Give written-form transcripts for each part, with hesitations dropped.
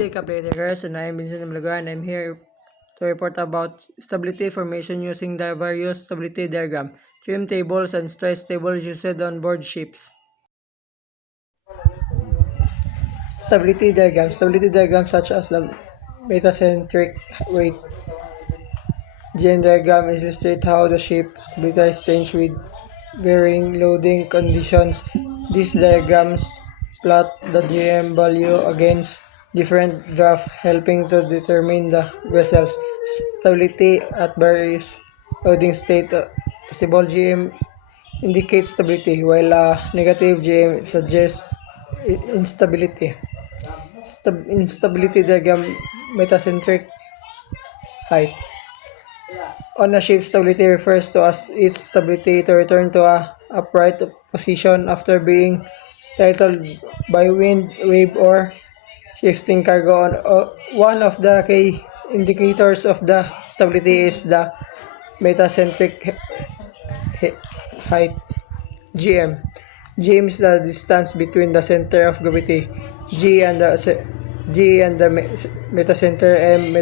day, Caplators, and I am Vincent Malaga, and I'm here to report about stability formation using the various stability diagram, trim tables, and stress tables used on board ships. Stability diagrams such as the metacentric weight GM diagram illustrate how the ship stability change with varying loading conditions. These diagrams plot the GM value against different draft, helping to determine the vessel's stability at various loading state. Possible GM indicates stability, while a negative GM suggests instability. Instability diagram metacentric height. On a ship, stability refers to as its stability to return to a upright position after being titled by wind, wave, or shifting cargo. One of the key indicators of the stability is the metacentric height (GM). GM is the distance between the center of gravity G and the metacenter M.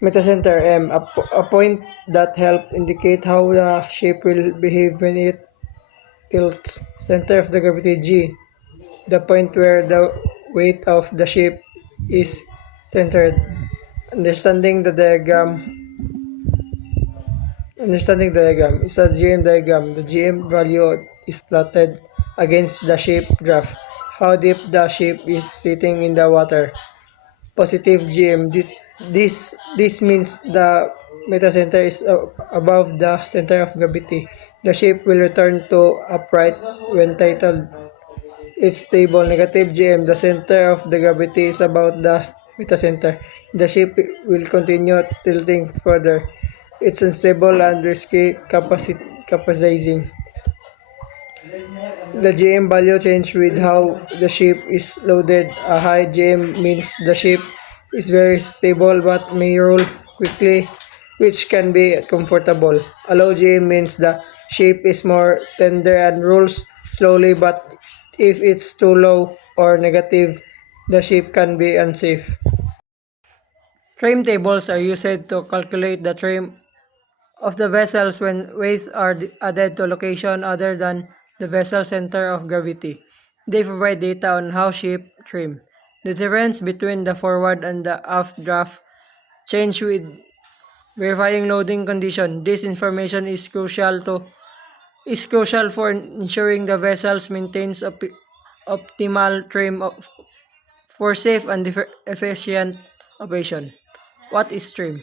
Metacenter M, a point that helps indicate how the ship will behave when it tilts. Center of the gravity G, the point where the weight of the ship is centered. Understanding the diagram. Understanding the diagram is a GM diagram. The GM value is plotted against the ship graph. How deep the ship is sitting in the water. Positive GM. This means the metacenter is above the center of gravity. The ship will return to upright when titled. It's stable. Negative GM. The center of the gravity is about the metacenter. The ship will continue tilting further. It's unstable and risky capsizing. The GM value changes with how the ship is loaded. A high GM means the ship is very stable but may roll quickly, which can be comfortable. A low GM means the ship is more tender and rolls slowly, but if it's too low or negative, the ship can be unsafe. Trim tables are used to calculate the trim of the vessels when weights are added to location other than the vessel center of gravity. They provide data on how ship trim. The difference between the forward and the aft draft change with verifying loading condition. This information is crucial for ensuring the vessels maintains optimal trim for safe and efficient operation. What is trim?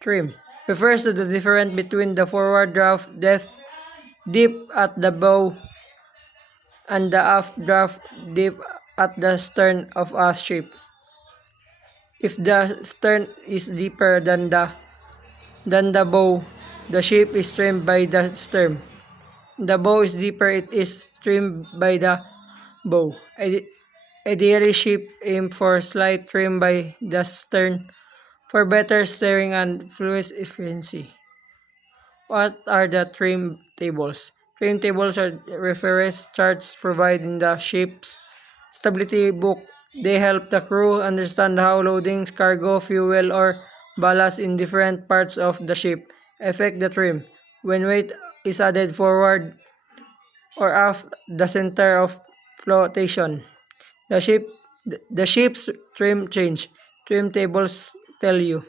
Trim refers to the difference between the forward draft dip at the bow and the aft draft dip at the stern of a ship. If the stern is deeper than the bow, the ship is trimmed by the stern. The bow is deeper, it is trimmed by the bow. Ideally, ship aim for slight trim by the stern for better steering and fuel efficiency. What are the trim tables? Trim tables are reference charts provided in the ship's stability book. They help the crew understand how loading, cargo, fuel, or ballast in different parts of the ship affect the trim. When weight is added forward or aft the center of flotation, the ship's trim change. Trim tables tell you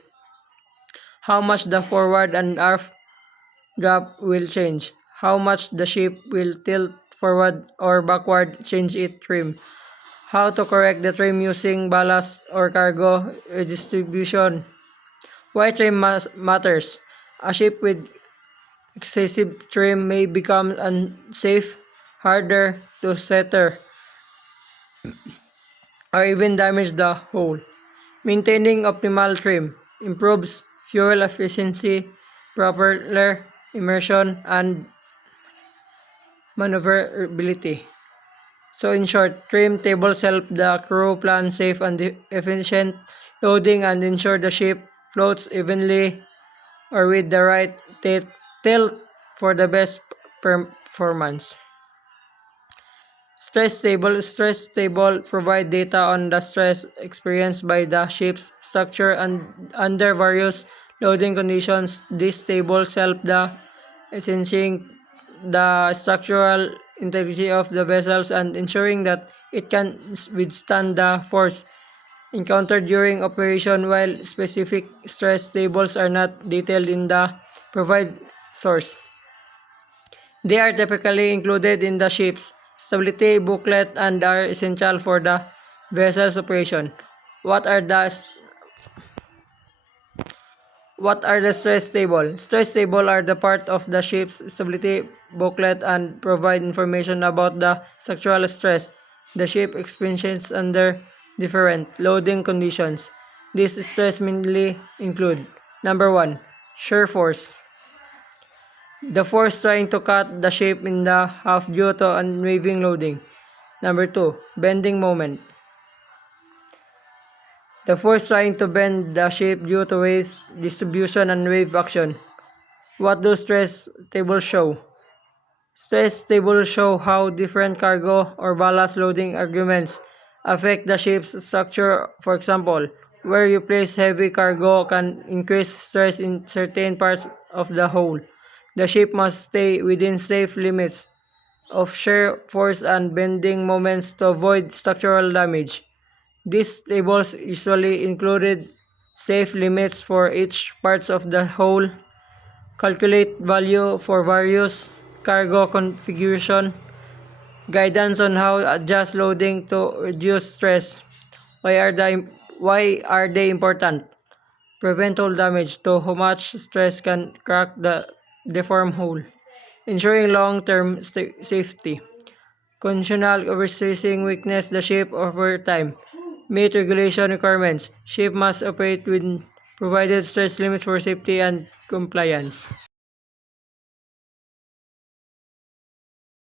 how much the forward and aft drop will change. How much the ship will tilt forward or backward, change its trim. How to correct the trim using ballast or cargo redistribution. Why trim matters. A ship with excessive trim may become unsafe, harder to settle, or even damage the hull. Maintaining optimal trim improves fuel efficiency, propeller immersion, and maneuverability. So in short, trim tables help the crew plan safe and efficient loading and ensure the ship floats evenly or with the right tilt for the best performance. Stress table provide data on the stress experienced by the ship's structure and under various loading conditions. These tables help the assessing the structural integrity of the vessels and ensuring that it can withstand the force encountered during operation. While specific stress tables are not detailed in the provide source, they are typically included in the ship's stability booklet and are essential for the vessel's operation. What are the what are the stress table? Stress table are the part of the ship's stability booklet and provide information about the structural stress the ship experiences under different loading conditions. These stress mainly include: number 1, shear force. The force trying to cut the ship in the half due to unwavering loading. Number 2, bending moment. The force trying to bend the ship due to weight distribution and wave action. What do stress tables show? Stress tables show how different cargo or ballast loading arguments affect the ship's structure. For example, where you place heavy cargo can increase stress in certain parts of the hull. The ship must stay within safe limits of shear force and bending moments to avoid structural damage. These tables usually included safe limits for each parts of the hull, calculate value for various cargo configuration, guidance on how adjust loading to reduce stress. Why are they important? Prevent hull damage to how much stress can crack the deformed hull. Ensuring long-term safety. Conditional overstressing weakness the ship over time. Meet regulation requirements. Ship must operate within provided stress limits for safety and compliance.